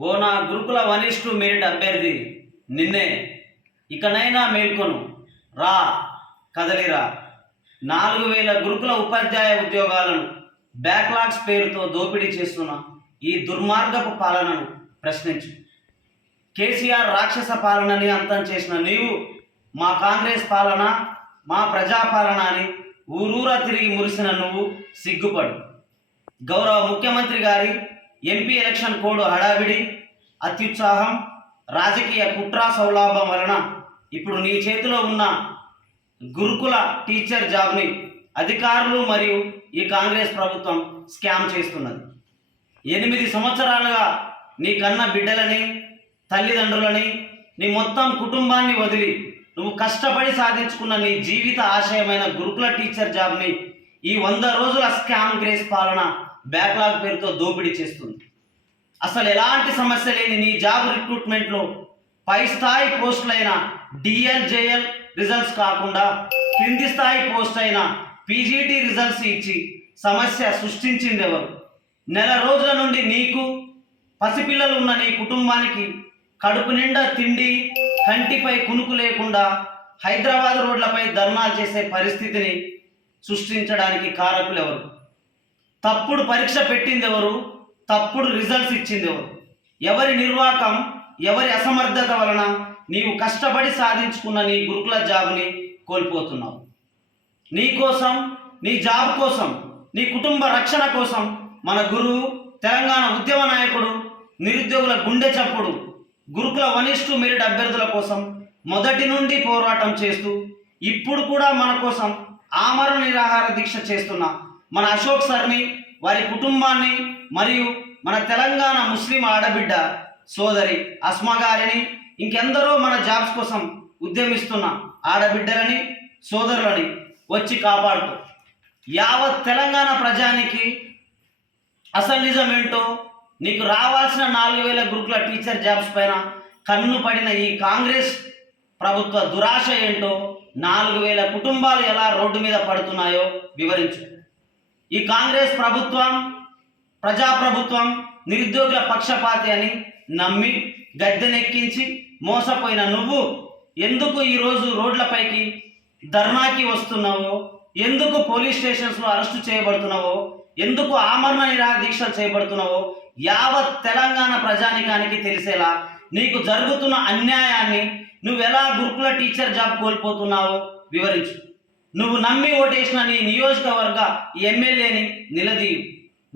ఓ నా గురుకుల వనిష్ఠు మెరిట్ అభ్యర్థి నిన్నే ఇకనైనా మేల్కొను. రా కదలిరా. నాలుగు వేల గురుకుల ఉపాధ్యాయ ఉద్యోగాలను బ్యాక్లాగ్స్ పేరుతో దోపిడీ చేస్తున్న ఈ దుర్మార్గపు పాలనను ప్రశ్నించు. కేసీఆర్ రాక్షస పాలనని అంతం చేసిన నీవు మా కాంగ్రెస్ పాలన మా ప్రజాపాలన అని ఊరూరా తిరిగి మురిసిన నువ్వు సిగ్గుపడు. గౌరవ ముఖ్యమంత్రి గారి ఎంపీ ఎలక్షన్ కోడ్ హడావిడి అత్యుత్సాహం రాజకీయ కుట్ర సౌలాభం వలన ఇప్పుడు నీ చేతిలో ఉన్న గురుకుల టీచర్ జాబ్ని అధికారులు మరియు ఈ కాంగ్రెస్ ప్రభుత్వం స్కామ్ చేస్తున్నది. ఎనిమిది సంవత్సరాలుగా నీ కన్న బిడ్డలని తల్లిదండ్రులని నీ మొత్తం కుటుంబాన్ని వదిలి నువ్వు కష్టపడి సాధించుకున్న నీ జీవిత ఆశయమైన గురుకుల టీచర్ జాబ్ని ఈ వంద రోజుల స్కామ్ గ్రేస్ పాలన బ్యాక్లాగ్ పేరుతో దోపిడీ చేస్తుంది. అసలు ఎలాంటి సమస్య లేని నీ జాబ్ రిక్రూట్మెంట్లో పై స్థాయి పోస్టులైన డిఎల్ జేఎల్ రిజల్ట్స్ కాకుండా కింది స్థాయి పోస్ట్ అయిన పీజీటీ రిజల్ట్స్ ఇచ్చి సమస్య సృష్టించింది ఎవరు నెల రోజుల నుండి నీకు పసిపిల్లలు ఉన్న నీ కుటుంబానికి కడుపు నిండా తిండి కంటిపై కునుకు లేకుండా హైదరాబాద్ రోడ్లపై ధర్నాలు చేసే పరిస్థితిని సృష్టించడానికి కారకులు ఎవరు తప్పుడు పరీక్ష పెట్టింది ఎవరు తప్పుడు రిజల్ట్స్ ఇచ్చింది ఎవరు ఎవరి నిర్వాకం ఎవరి అసమర్థత వలన నీవు కష్టపడి సాధించుకున్న నీ గురుకుల జాబ్ని కోల్పోతున్నావు. నీ కోసం నీ జాబ్ కోసం నీ కుటుంబ రక్షణ కోసం మన గురువు తెలంగాణ ఉద్యమ నాయకుడు నిరుద్యోగుల గుండె చప్పుడు గురుకుల వనిష్ఠు మెరిట్ అభ్యర్థుల కోసం మొదటి నుండి పోరాటం చేస్తూ ఇప్పుడు కూడా మన కోసం ఆమరణ నిరాహార దీక్ష చేస్తున్న మన అశోక్ సార్ని వారి కుటుంబాన్ని మరియు మన తెలంగాణ ముస్లిం ఆడబిడ్డ సోదరి అస్మా గారిని ఇంకెందరో మన జాబ్స్ కోసం ఉద్యమిస్తున్న ఆడబిడ్డలని సోదరులని వచ్చి కాపాడుతూ యావత్ తెలంగాణ ప్రజానికి అసలు నిజం ఏంటో నీకు రావాల్సిన నాలుగు వేల గ్రూప్ల టీచర్ జాబ్స్ పైన కన్ను పడిన ఈ కాంగ్రెస్ ప్రభుత్వ దురాశ ఏంటో నాలుగు వేల కుటుంబాలు ఎలా రోడ్డు మీద పడుతున్నాయో వివరించు. ఈ కాంగ్రెస్ ప్రభుత్వం ప్రజాప్రభుత్వం నిరుద్యోగుల పక్షపాతి అని నమ్మి గద్దెనెక్కించి మోసపోయిన నువ్వు ఎందుకు ఈరోజు రోడ్లపైకి ధర్నాకి వస్తున్నావో? ఎందుకు పోలీస్ స్టేషన్స్లో అరెస్టు చేయబడుతున్నావో? ఎందుకు ఆమరణ నిరాదీక్ష చేయబడుతున్నావో? యావత్ తెలంగాణ ప్రజానికానికి తెలిసేలా నీకు జరుగుతున్న అన్యాయాన్ని నువ్వు ఎలా గురుకుల టీచర్ జాబ్ కోల్పోతున్నావో వివరించు. నువ్వు నమ్మి ఓటేసిన నీ నియోజకవర్గ ఎమ్మెల్యేని నిలదీయు.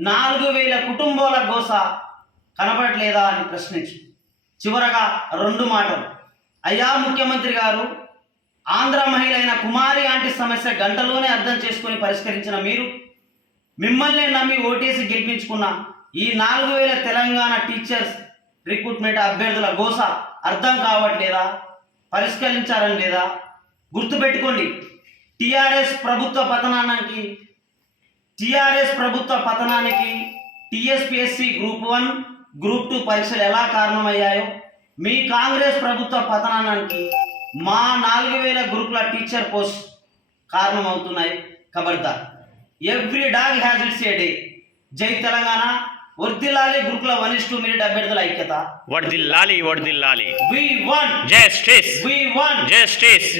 నాలుగు వేల కుటుంబాల గోస కనపడట్లేదా అని ప్రశ్నించు. చివరగా రెండు మాటలు. అయ్యా ముఖ్యమంత్రి గారు ఆంధ్ర మహిళ అయిన కుమారి ఆంటీ సమస్య గంటలోనే అర్థం చేసుకొని పరిష్కరించిన మీరు మిమ్మల్ని నమ్మి ఓటేసి గెలిపించుకున్న ఈ నాలుగు వేల తెలంగాణ టీచర్స్ రిక్రూట్మెంట్ అభ్యర్థుల గోస అర్థం కావట్లేదా? పరిష్కరించారని లేదా? గుర్తుపెట్టుకోండి. టిఆర్ఎస్ ప్రభుత్వ పతనానికి టిఆర్ఎస్ ప్రభుత్వ పతనానికి TSPSC group one group two పరీక్షలు ఎలా కారణమయ్యాయో మీ కాంగ్రెస్ ప్రభుత్వ పతనానికి మా నాలుగు వేల గురుకుల టీచర్ పోస్ట్ కారణమవుతున్నాయి. ఖబర్దార్ every dog has its a day. Jai Telangana. వర్దిల్లాలి గురుకుల వనిష్ఠు మెరిట్ అభ్యర్థుల ఐక్యత. వడ్దిల్లాలి వడ్దిల్లాలి we want justice we want justice.